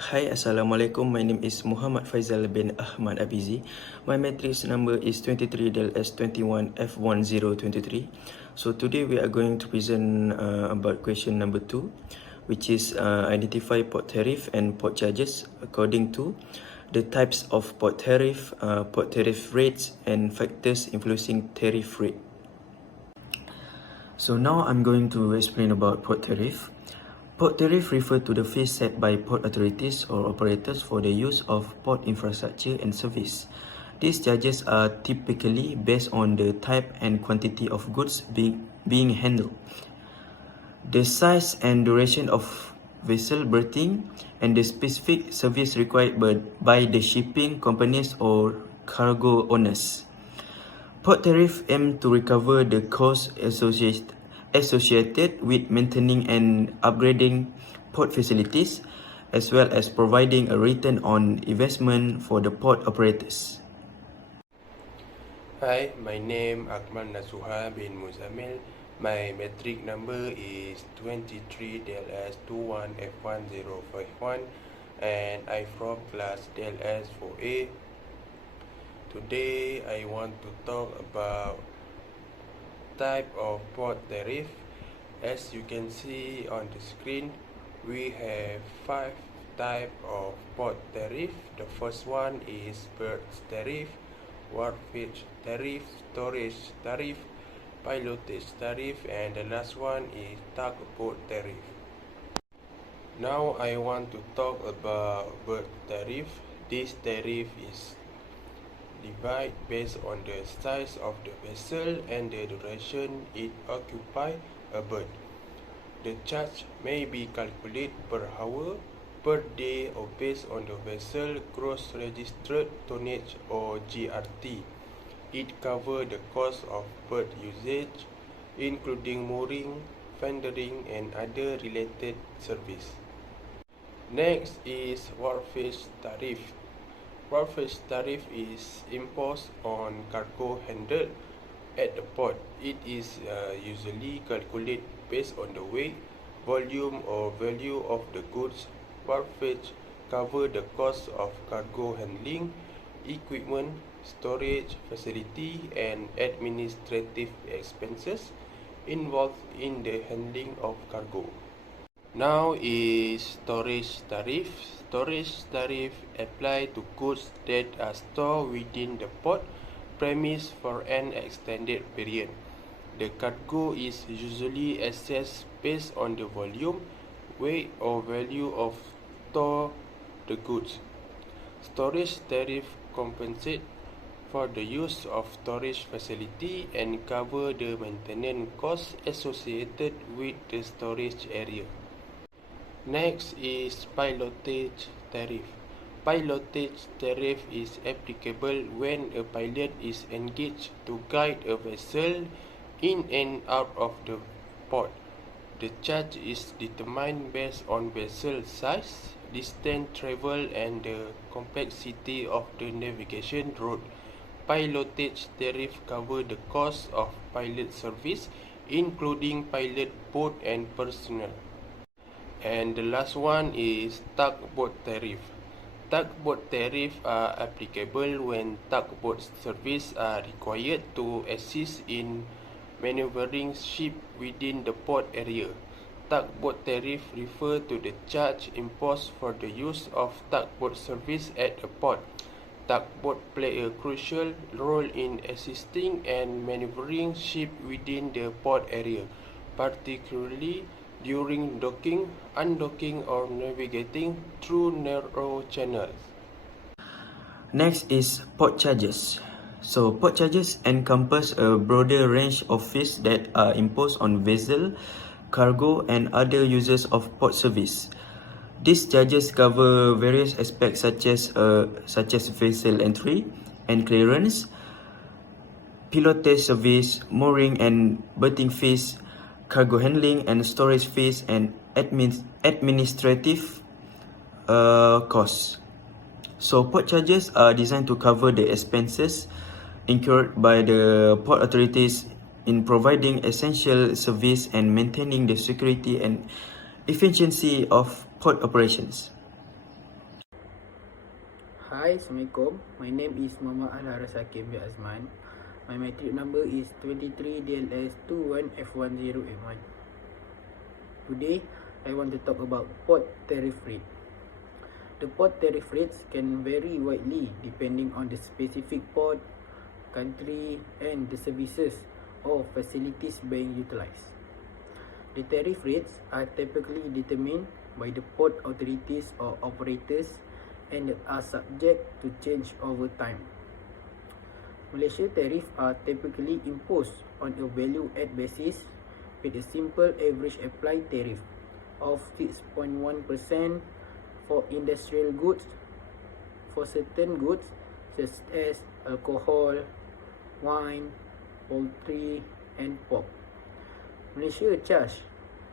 Hi, Assalamualaikum. My name is Muhammad Faizal bin Ahmad Abizi. My matrix number is 23DLS21F1023. So today we are going to present about question number 2, which is identify port tariff and port charges according to the types of port tariff rates, and factors influencing tariff rate. So now I'm going to explain about port tariff. Port tariff refers to the fees set by port authorities or operators for the use of port infrastructure and service. These charges are typically based on the type and quantity of goods being handled, the size and duration of vessel berthing, and the specific service required by the shipping companies or cargo owners. Port tariff aim to recover the costs associated with maintaining and upgrading port facilities, as well as providing a return on investment for the port operators. Hi, my name Akmal Nasuha bin Muzamil. My metric number is 23DLS21F1051 and I from class DLS4A. Today I want to talk about type of port tariff. As you can see on the screen, we have 5 types of port tariff. The first one is berth tariff, wharfage tariff, storage tariff, pilotage tariff, and the last one is tugboat tariff. Now I want to talk about berth tariff. This tariff is divided based on the size of the vessel and the duration it occupies a berth. The charge may be calculated per hour, per day, or based on the vessel gross registered tonnage or GRT. It covers the cost of berth usage, including mooring, fendering, and other related service. Next is wharfage tariff. Wharfage tariff is imposed on cargo handled at the port. It is usually calculated based on the weight, volume, or value of the goods. Wharfage covers the cost of cargo handling, equipment, storage facility, and administrative expenses involved in the handling of cargo. Now is storage tariff. Storage tariff apply to goods that are stored within the port premise for an extended period. The cargo is usually assessed based on the volume, weight, or value of stored the goods. Storage tariff compensate for the use of storage facility and cover the maintenance costs associated with the storage area. Next is pilotage tariff. Pilotage tariff is applicable when a pilot is engaged to guide a vessel in and out of the port. The charge is determined based on vessel size, distance traveled, and the complexity of the navigation route. Pilotage tariff covers the cost of pilot service, including pilot boat and personnel. And the last one is tugboat tariff. Tugboat tariff are applicable when tugboat service are required to assist in maneuvering ship within the port area. Tugboat tariff refer to the charge imposed for the use of tugboat service at a port. Tugboat play a crucial role in assisting and maneuvering ship within the port area, particularly during docking, undocking, or navigating through narrow channels. Next is port charges. So port charges encompass a broader range of fees that are imposed on vessel, cargo, and other users of port service. These charges cover various aspects such as vessel entry and clearance, pilotage service, mooring and berthing fees, cargo handling and storage fees, and administrative costs. So port charges are designed to cover the expenses incurred by the port authorities in providing essential service and maintaining the security and efficiency of port operations. Hi, Assalamualaikum. My name is Muhammad Al-Haras Hakim bin Azman. My matric number is 23DLS21F1081. Today, I want to talk about port tariff rate. The port tariff rates can vary widely depending on the specific port, country, and the services or facilities being utilized. The tariff rates are typically determined by the port authorities or operators and are subject to change over time. Malaysia tariff are typically imposed on a value-add basis with a simple average applied tariff of 6.1% for industrial goods for certain goods such as alcohol, wine, poultry, and pork. Malaysia charge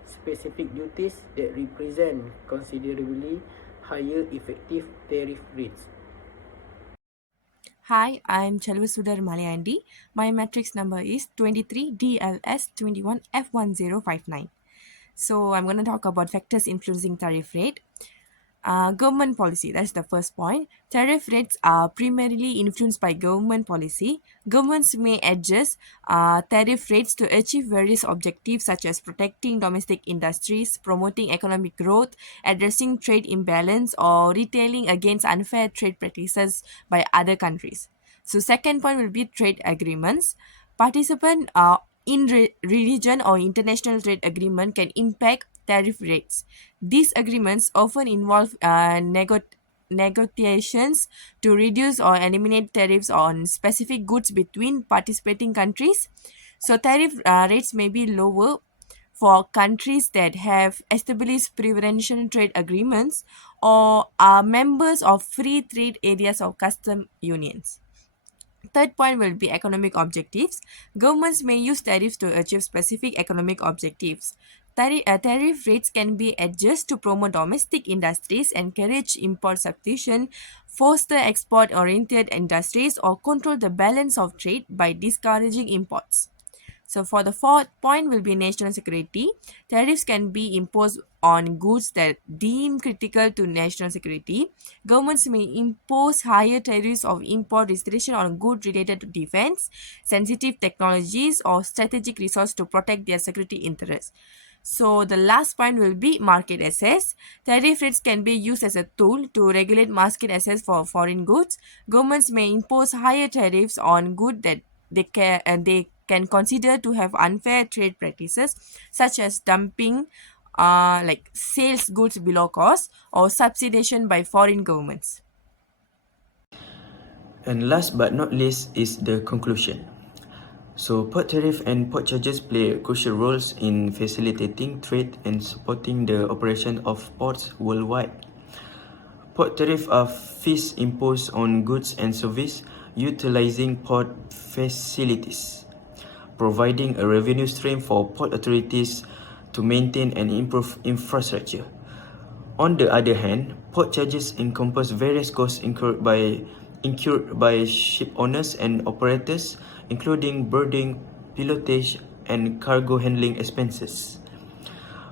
specific duties that represent considerably higher effective tariff rates. Hi, I'm Chelvisudar Malayandi. My matrix number is 23DLS21F1059. So I'm going to talk about factors influencing tariff rate. Government policy, that's the first point. Tariff rates are primarily influenced by government policy. Governments may adjust tariff rates to achieve various objectives such as protecting domestic industries, promoting economic growth, addressing trade imbalance, or retailing against unfair trade practices by other countries. So second point will be trade agreements. Participant in religion or international trade agreement can impact tariff rates. These agreements often involve negotiations to reduce or eliminate tariffs on specific goods between participating countries. So tariff rates may be lower for countries that have established preferential trade agreements or are members of free trade areas or custom unions. Third point will be economic objectives. Governments may use tariffs to achieve specific economic objectives. Tariff rates can be adjusted to promote domestic industries, encourage import substitution, foster export-oriented industries, or control the balance of trade by discouraging imports. So for the fourth point will be national security. Tariffs can be imposed on goods that deem critical to national security. Governments may impose higher tariffs of import restriction on goods related to defense, sensitive technologies, or strategic resources to protect their security interests. So the last point will be market access. Tariff rates can be used as a tool to regulate market access for foreign goods. Governments may impose higher tariffs on goods that they can consider to have unfair trade practices, such as dumping, like sales goods below cost, or subsidization by foreign governments. And last but not least is the conclusion. So port tariff and port charges play crucial roles in facilitating trade and supporting the operation of ports worldwide. Port tariff are fees imposed on goods and services utilizing port facilities, providing a revenue stream for port authorities to maintain and improve infrastructure. On the other hand, port charges encompass various costs incurred by ship owners and operators, including berthing, pilotage, and cargo handling expenses.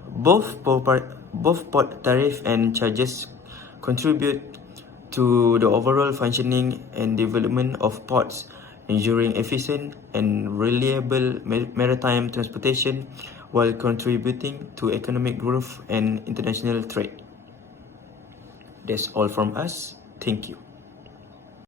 Both port tariff and charges contribute to the overall functioning and development of ports, ensuring efficient and reliable maritime transportation while contributing to economic growth and international trade. That's all from us. Thank you.